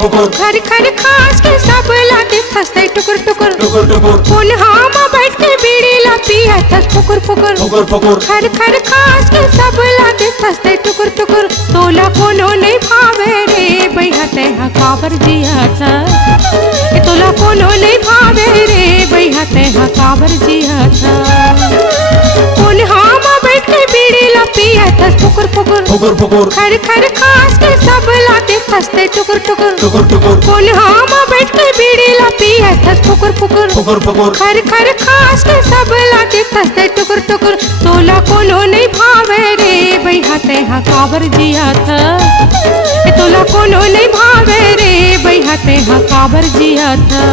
पुकुर खर खर खास के सब ला देखते टुकुर टुकुर टुकुर टुकुर कोल्हा में बैठ के बीड़ी ला पियत पुकुर पुकुर पुकुर पुकुर खर खर खास के सब ला देखते टुकुर टुकुर तोला कोनो नहीं भावे रे बैहते हा काबर जिया था तोला कोनो नहीं भावे रे बैहते हा काबर जिया था कोल्हा में बैठ के बीड़ी ला पियत पुकुर पुकुर पुकुर पुकुर खर खर खास के सब ला देखते टुकुर टुकुर टुकुर टुकुर कोल्हा में बैठ के बीड़ी ला पियत पुकुर पुकुर पुकुर पुकुर खर खर खास के सब ला देखते टुकुर टुकुर तोला कोनो नहीं भावे रे बैहते हा काबर जिया था तोला कोनो नहीं भावे रे बैहते हा काबर जिया था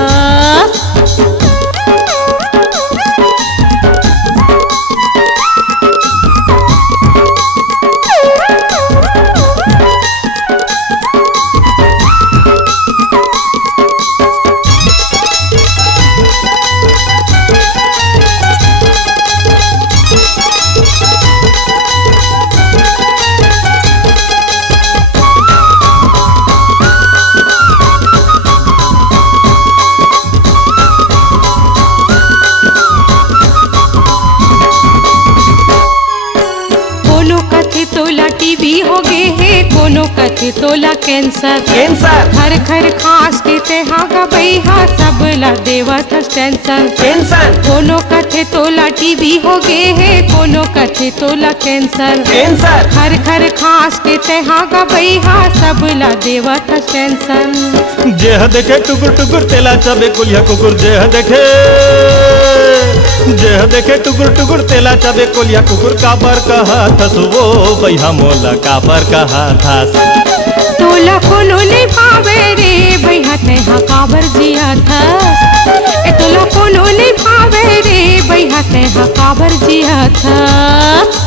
तोला टीबी हो गए है कोनो कथे तोला कैंसर कैंसर खर खर खास के ते हागा बैहा सब ला देवत टेंशन कैंसर कोनो कथे तोला टीबी हो गए है कोनो कथे तोला कैंसर कैंसर खर खर खास के ते हागा बैहा सब ला देवत टेंशन जेह देखे टुकुर टुकुर तेला चबे कुलिया कुकुर जेह देखे टुकुर टुकुर तेला चबे कोलिया कुकुर काबर कहा थस वो बैहा मोला काबर कहा थस तोला कोनो नहीं भावे रे बैहा ते हा काबर जिया थस तोला कोनो नहीं भावे रे बैहा ते हा काबर जिया थस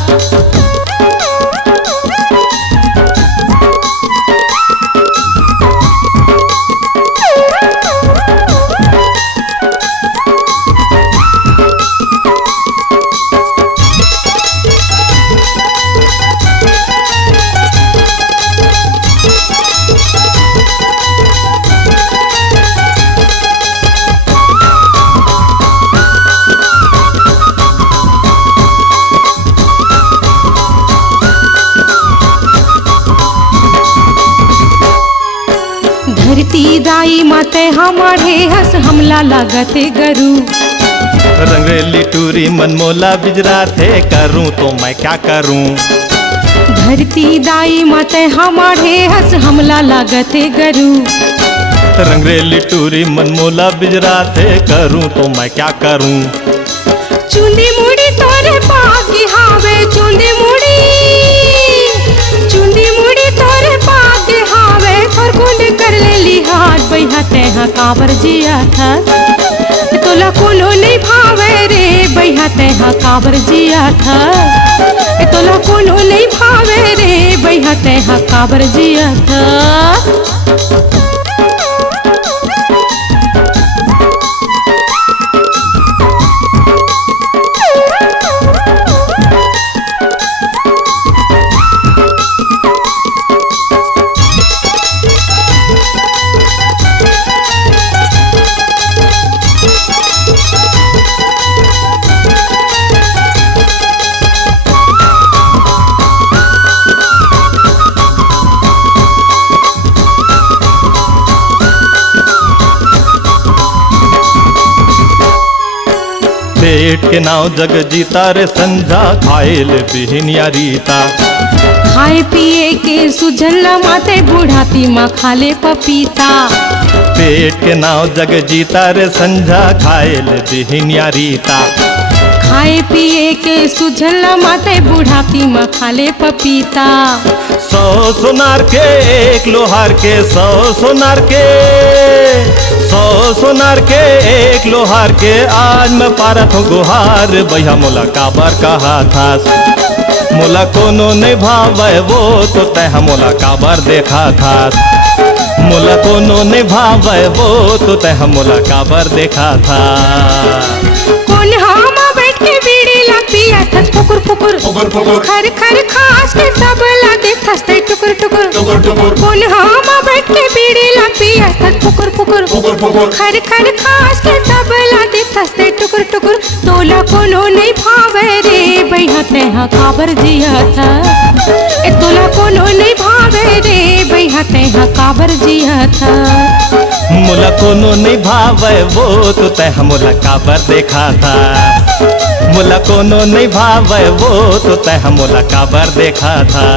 धरती दाई माते हमारे हंस हमला लागते गरू रंगरेली टूरी मनमोला बिजरा थे करूं तो मैं क्या करूं धरती दाई माते हमारे हंस हमला लागते गरू रंगरेली टूरी मनमोला बिजरा थे करूं तो मैं क्या करूं चुंदी मुड़ी तोरे पाकी हावे चुंदी मुड़ी तोरे पाकी हावे थोर गुंड कर ले लिहाज बैहते हा काबर जिया था तोला कोनो नहीं भावे रे बैहते हा काबर जिया था तोला कोनो नहीं भावे रे बैहते हा काबर जिया था पेट के नाव जग जीता रे संझा खाइल बिहनिया रीता खाए पिए के सुझल माते बुढ़ाती माँ खाले पपीता पेट के नाव जग जीता रे संझा खाइल बिहनिया रीता खाए पिए के सुझल माते बुढ़ाती माँ खाले पपीता 100 सोनार के एक लोहार के 100 सोनार के 100 सोनार के एक लोहार के आज मैं पारत हूँ गुहार भैया मोला काबर कहा था मोला कोनो नहीं भावे वो तो तह मोला काबर देखा था मोला कोनो नहीं भावे वो तो तह मोला काबर देखा था कौन हम बैठ के बीड़ी ला पिया था पुकुर पुकुर पुकुर पुकुर खर खर खास के सब ला देखते टुकुर टुकुर टुकुर टुकुर कौन हम बैठ के बीड़ी ला पिया पुकुर खर खर खास के सबला दिखस्ते टुकुर टुकुर तोला कोनो नहीं भावे रे भैया तेहा काबर जिया था ए तोला कोनो नहीं भावे रे भैया तेहा काबर जिया था मोला कोनो नहीं भावे वो तो तह मोला काबर देखा था मोला कोनो नहीं भावे वो तो तह मोला काबर देखा था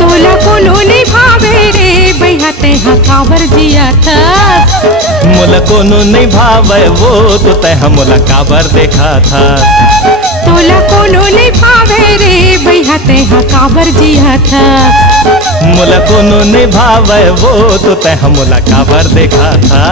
तोला कोनो नहीं भावे रे भैया तेहा काबर जिया था मोला कोनो नहीं भावे वो तो तह मोला काबर देखा था तोला कोनो नहीं भावे रे भैया तेहा काबर जिया था मोला कोनो नहीं भावे वो तो तह मोला काबर देखा था।